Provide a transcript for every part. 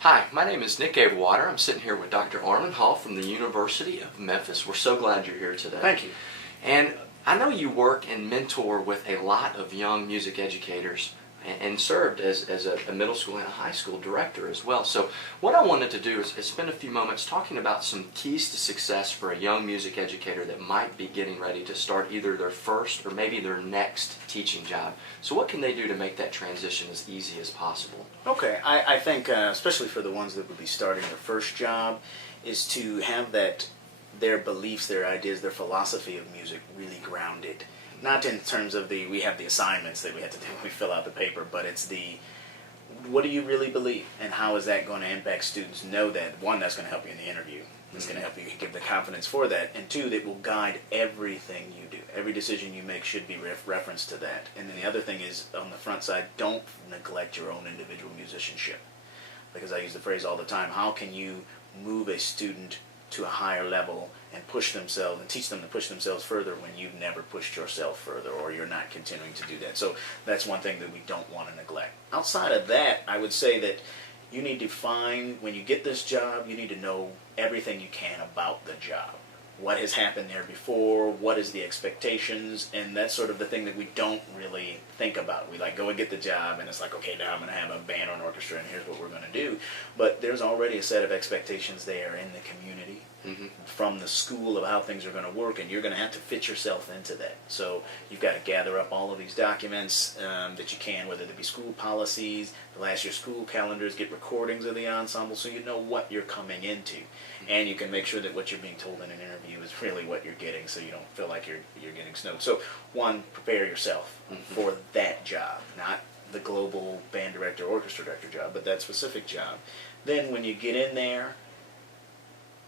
Hi, my name is Nick Avewater. I'm sitting here with Dr. Armand Hall from the University of Memphis. We're so glad you're here today. Thank you. And I know you work and mentor with a lot of young music educators and served as a middle school and a high school director as well. So what I wanted to do is spend a few moments talking about some keys to success for a young music educator that might be getting ready to start either their first or maybe their next teaching job. So what can they do to make that transition as easy as possible? Okay, I think especially for the ones that would be starting their first job is to have their beliefs, their ideas, their philosophy of music really grounded. Not in terms of we have the assignments that we have to do when we fill out the paper, but it's what do you really believe, and how is that going to impact students? Know that, one, that's going to help you in the interview. It's going to help you give the confidence for that, and two, that will guide everything you do. Every decision you make should be referenced to that. And then the other thing is, on the front side, don't neglect your own individual musicianship. Because I use the phrase all the time, how can you move a student to a higher level and push themselves and teach them to push themselves further when you've never pushed yourself further, or you're not continuing to do that. So that's one thing that we don't want to neglect. Outside of that, I would say that you need to when you get this job, you need to know everything you can about the job. What has happened there before, what is the expectations, and that's sort of the thing that we don't really think about. We go and get the job, and it's like, okay, now I'm going to have a band or an orchestra, and here's what we're going to do. But there's already a set of expectations there in the community, from the school, of how things are going to work, and you're going to have to fit yourself into that. So you've got to gather up all of these documents that you can, whether they be school policies, the last year's school calendars, get recordings of the ensemble so you know what you're coming into. And you can make sure that what you're being told in an interview is really what you're getting, so you don't feel like you're getting snowed. So one, prepare yourself for that job, not the global band director, orchestra director job, but that specific job. Then when you get in there,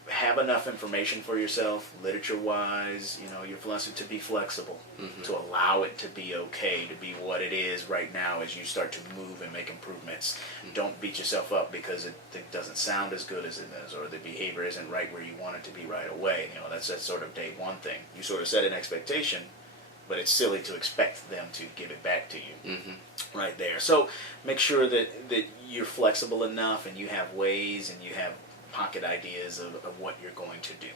have enough information for yourself, literature-wise, your philosophy, to be flexible, to allow it to be okay, to be what it is right now as you start to move and make improvements. Don't beat yourself up because it doesn't sound as good as it is, or the behavior isn't right where you want it to be right away. That's sort of day one thing. You sort of set an expectation, but it's silly to expect them to give it back to you right there. So make sure that you're flexible enough, and you have ways, and you have pocket ideas of what you're going to do.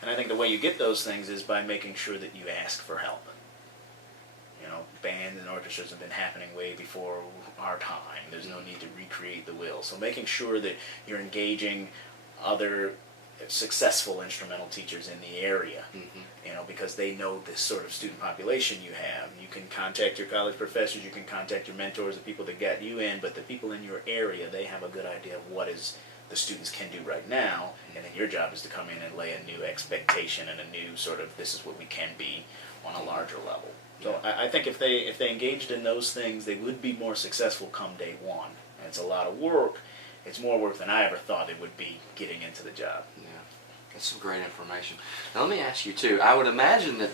And I think the way you get those things is by making sure that you ask for help. Bands and orchestras have been happening way before our time. There's no need to recreate the wheel. So making sure that you're engaging other successful instrumental teachers in the area, because they know this sort of student population you have. You can contact your college professors, you can contact your mentors, the people that got you in, but the people in your area, they have a good idea of what the students can do right now, and then your job is to come in and lay a new expectation and a new sort of, this is what we can be on a larger level. So I think if they engaged in those things, they would be more successful come day one. And it's a lot of work. It's more work than I ever thought it would be getting into the job. Yeah, that's some great information. Now let me ask you too, I would imagine that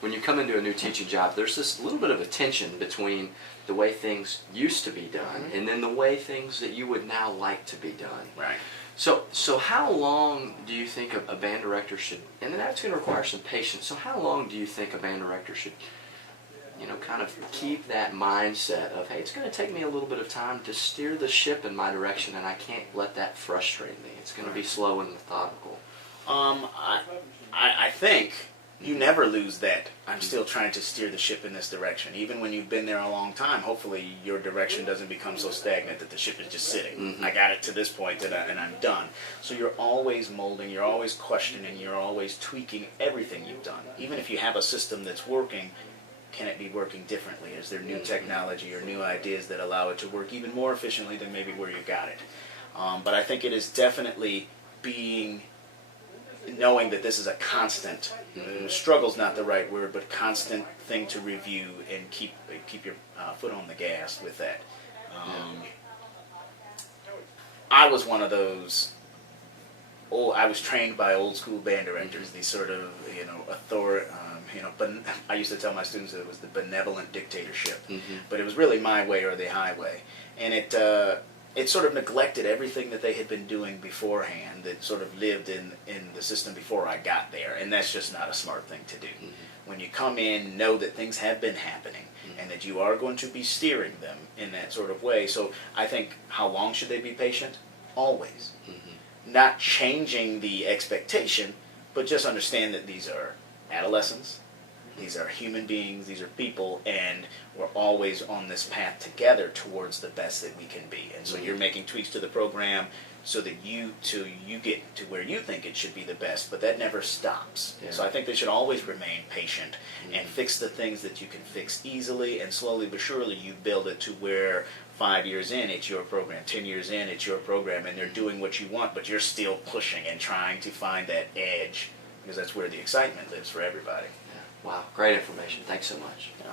when you come into a new teaching job, there's this little bit of a tension between the way things used to be done and then the way things that you would now like to be done. Right. So how long do you think a band director should, and that's going to require some patience, so how long do you think a band director should kind of keep that mindset of, hey, it's going to take me a little bit of time to steer the ship in my direction, and I can't let that frustrate me. It's going to be slow and methodical. I think you never lose that. I'm still trying to steer the ship in this direction. Even when you've been there a long time, hopefully your direction doesn't become so stagnant that the ship is just sitting. I got it to this point and I'm done. So you're always molding, you're always questioning, you're always tweaking everything you've done. Even if you have a system that's working, can it be working differently? Is there new technology or new ideas that allow it to work even more efficiently than maybe where you got it? But I think it is definitely knowing that this is a constant, struggle's not the right word, but constant thing to review and keep your foot on the gas with that. I was one of those. I was trained by old school band directors, these sort of but I used to tell my students that it was the benevolent dictatorship, but it was really my way or the highway, and it sort of neglected everything that they had been doing beforehand, that sort of lived in the system before I got there, and that's just not a smart thing to do. When you come in, know that things have been happening, and and that you are going to be steering them in that sort of way. So I think, how long should they be patient? Always. Not changing the expectation, but just understand that these are adolescents, these are human beings, these are people, and we're always on this path together towards the best that we can be. And so you're making tweaks to the program so that you get to where you think it should be the best, but that never stops. Yeah. So I think they should always remain patient and fix the things that you can fix easily, and slowly but surely you build it to where 5 years in, it's your program. 10 years in, it's your program, and they're doing what you want, but you're still pushing and trying to find that edge, because that's where the excitement lives for everybody. Yeah. Wow, great information. Thanks so much. Yeah.